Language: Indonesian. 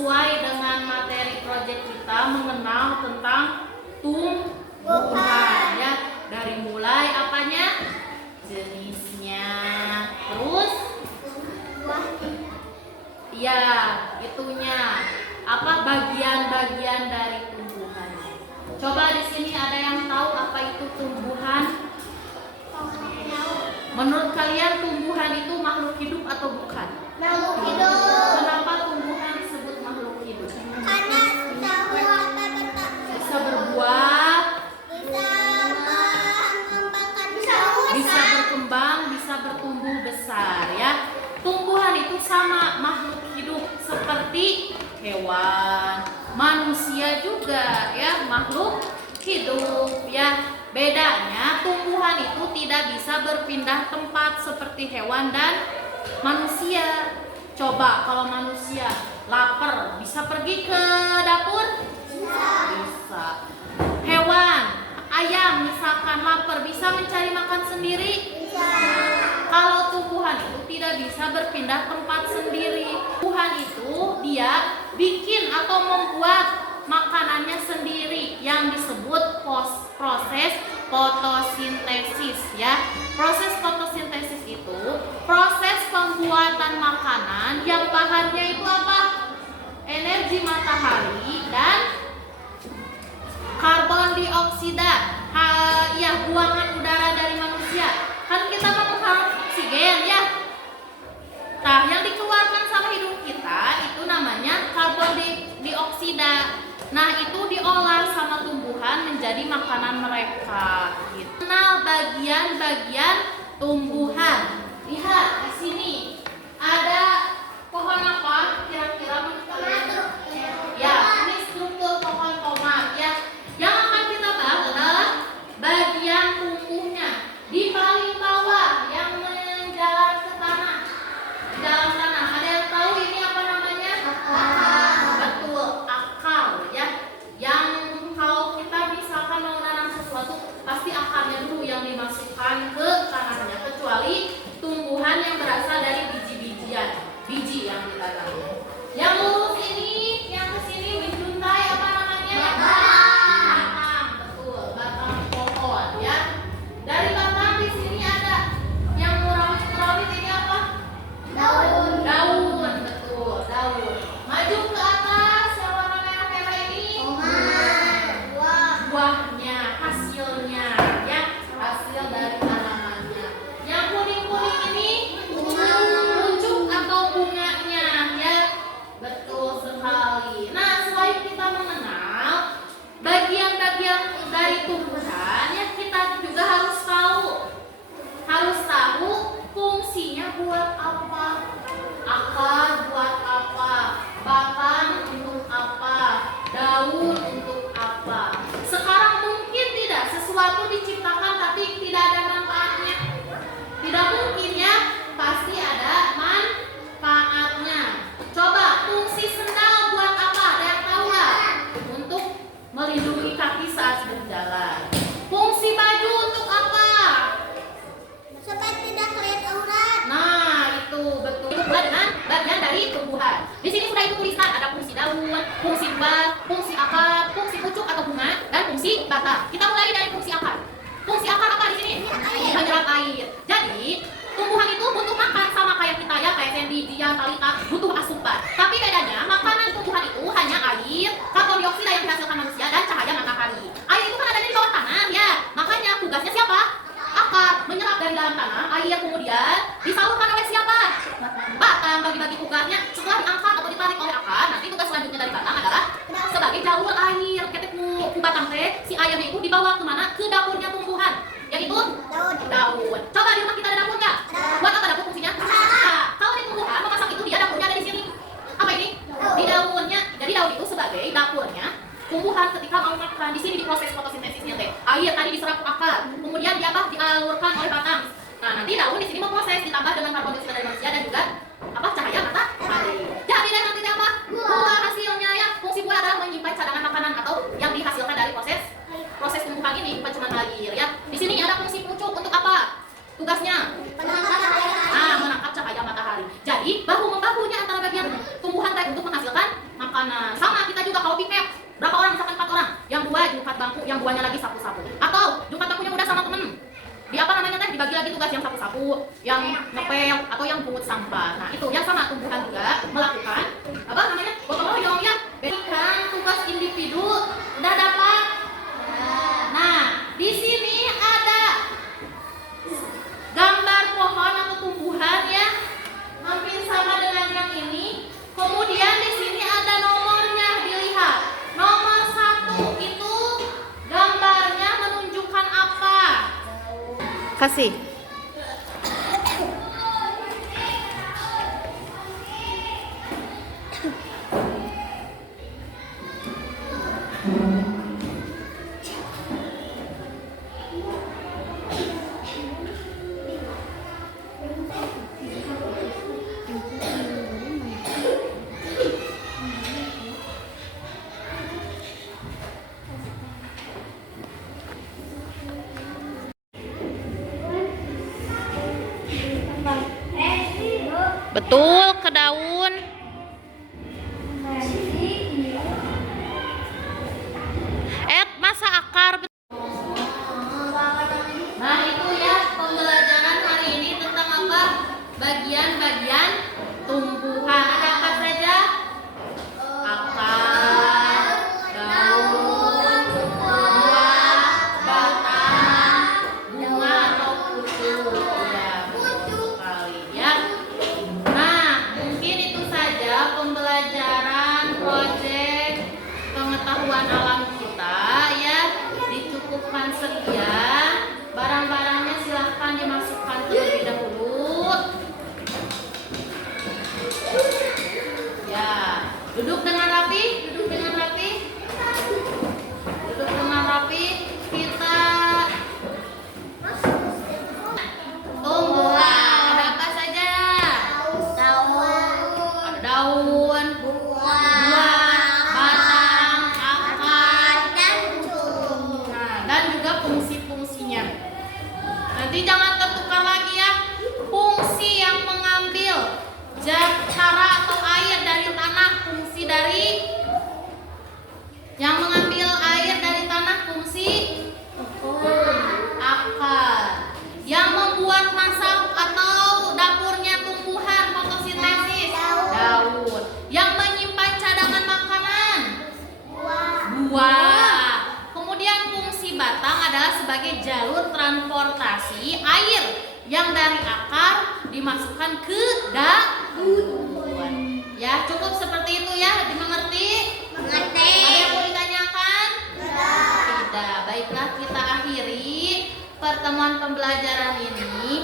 sesuai dengan materi proyek kita mengenal tentang tumbuhan ya. Dari mulai apanya? Jenisnya. Terus ya, itunya. Apa bagian-bagian dari tumbuhan? Coba di sini ada yang tahu apa itu tumbuhan? Menurut kalian tumbuhan itu makhluk hidup atau bukan? Makhluk hidup. Kenapa tumbuhan disebut makhluk hidup? Karena Bisa berbuah, bisa berkembang, bisa bertumbuh besar ya. Tumbuhan itu sama makhluk hidup seperti hewan, manusia juga ya, makhluk hidup ya. Bedanya tumbuhan itu tidak bisa berpindah tempat seperti hewan dan manusia. Coba kalau manusia lapar bisa pergi ke dapur? Bisa. Hewan, ayam misalkan lapar bisa mencari makan sendiri? Kalau tumbuhan itu tidak bisa berpindah tempat sendiri. Tumbuhan itu dia bikin atau membuat makanannya sendiri yang disebut proses fotosintesis ya. Proses fotosintesis itu proses pembuatan makanan yang bahannya itu apa? Energi matahari dan karbon dioksida. Ya, buangan udara dari manusia. Kan kita mengharap oksigen ya. Nah, yang dikeluarkan sama hidung kita itu namanya karbon dioksida. Nah, itu diolah sama tumbuhan menjadi makanan mereka. Kenal bagian-bagian tumbuhan. Lihat di sini ada pohon apa? Kira-kira menurut kalian? Ya, ini struktur pohon tomat ya. Yang akan kita bahas adalah bagian tumbuhnya. Di paling bawah yang menjalar ke tanah. Di dalam tanah. Ada yang tahu ini apa namanya? Betul, akar ya. Yang kalau kita misalkan mau nanam sesuatu, pasti akarnya dulu yang dimasukkan ke tanahnya, kecuali tumbuhan yang berasal dari biji-bijian, biji yang ditanam. Yang lurus ini, yang kesini menjuntai apa namanya? Batang, betul, batang pohon ya. Dari batang di sini ada yang murawit ini apa? Daun, betul, daun. Maju ke atas, yang warna merah-merah ini buahnya, hasilnya ya, hasil dari tanamannya. Yang kuning-kuning ini pucuk atau bunganya ya, betul sekali. Nah, selain kita mengenal bagian-bagian dari tumbuhan, ya kita juga harus tahu fungsinya buat apa. Akar buat apa, batang untuk apa, daun untuk apa. Sekarang mungkin tidak sesuatu diciptakan tapi tidak ada manfaatnya. Tidak mungkin ya, pasti ada manfaatnya. Coba fungsi sendal buat apa? Ada yang tahu nggak? Untuk melindungi kaki saat berjalan. Fungsi baju untuk apa? supaya tidak kelihatan aurat. Nah, itu betul. Itu pula dengan bagian dari tumbuhan. Di sini sudah itu tulisan ada fungsi daun, fungsi buah, fungsi akar, fungsi pucuk atau bunga, dan fungsi batang. Kita mulai dari fungsi akar. Fungsi akar apa di sini? Menyerap air. Jadi, tumbuhan itu butuh makan sama kayak kita ya, kayak Sandy, Dian, Talita, butuh asupan. Tapi bedanya makanan tumbuhan itu hanya air, karbon dioksida yang dihasilkan manusia dan cahaya matahari. Air itu kan adanya di bawah tanah ya. Makanya tugasnya siapa? Akar menyerap dari dalam tanah, air kemudian disalurkan oleh siapa? Batang bagi-bagi tugasnya. Setelah diangkat atau ditarik oleh akar, nanti tugas selanjutnya dari batang adalah sebagai jalur air. Ketik ku batang teh, si airnya itu dibawa kemana? Ke dapurnya tumbuhan, yaitu daun. Coba di rumah kita ada dapur nggak? Buat apa dapur fungsinya? Nah, kalau di tumbuhan memasak itu dia dapurnya ada di sini. Apa ini? Di daunnya. Jadi daun itu sebagai dapurnya tumbuhan ketika mau makan. Di sini di proses fotosintesisnya teh. Air tadi diserap ke akar, kemudian dia dialurkan oleh batang. Nah, nanti daun di sini memproses ditambah dengan karbon dioksida dari manusia dan juga cahaya matahari. Jadi deh nanti apa? Buah hasilnya ya. Fungsi buah adalah menyimpan cadangan makanan atau yang dihasilkan dari proses tumbuhan ini, bukan cuma air ya. Di sini ada fungsi pucuk untuk apa? Tugasnya menangkap cahaya matahari. Jadi bahu membahunya antara bagian tumbuhan tadi untuk menghasilkan makanan. sapu-sapu. Atau Jumat Bangkunya Muda sama temen, di apa namanya teh, dibagi lagi tugas yang sapu-sapu, yang ngepel, atau yang pungut sampah. Nah itu yang sama tumbuhan juga melakukan apa namanya, gotong royong ya. Berikan tugas individu udah dapat. Nah di sini ada gambar pohon atau tumbuhan ya, hampir sama dengan yang ini. Kemudian di sini ada nomornya, dilihat. Nomor 1 itu gambarnya menunjukkan apa? Kasih. Betul, ke daun. Masa akar. Nah itu ya pembelajaran hari ini tentang apa? Bagian-bagian tumbuhan. Ada apa saja? Akar, daun, buah, batang, bunga atau pucuk. Ya, betul sekali ya. Nah, mungkin itu saja pembelajaran proyek pengetahuan alam kita ya. Dicukupkan sekian. Barang-barangnya silahkan dimasukkan terlebih dahulu. Ya, duduk dengan rapi, duduk dengan rapi. Duduk dengan rapi. Kita tumbuhan. Ada apa saja? Ada daun, buah, batang, akar, dan juga fungsi-fungsinya. Nanti jangan tertukar lagi ya. Fungsi yang mengambil cara atau air dari tanah, fungsi dari yang mengambil air dari tanah, fungsi akar. Yang membuat masa atau dapurnya tumbuhan, fotosintesis, daun. Yang menyimpan cadangan makanan, buah. Kemudian fungsi batang adalah sebagai jalur transportasi air yang dari akar dimasukkan ke daun. Ya, cukup seperti itu ya, dimengerti? Ada yang mau ditanyakan? Tidak. Baiklah, kita akhiri pertemuan pembelajaran ini.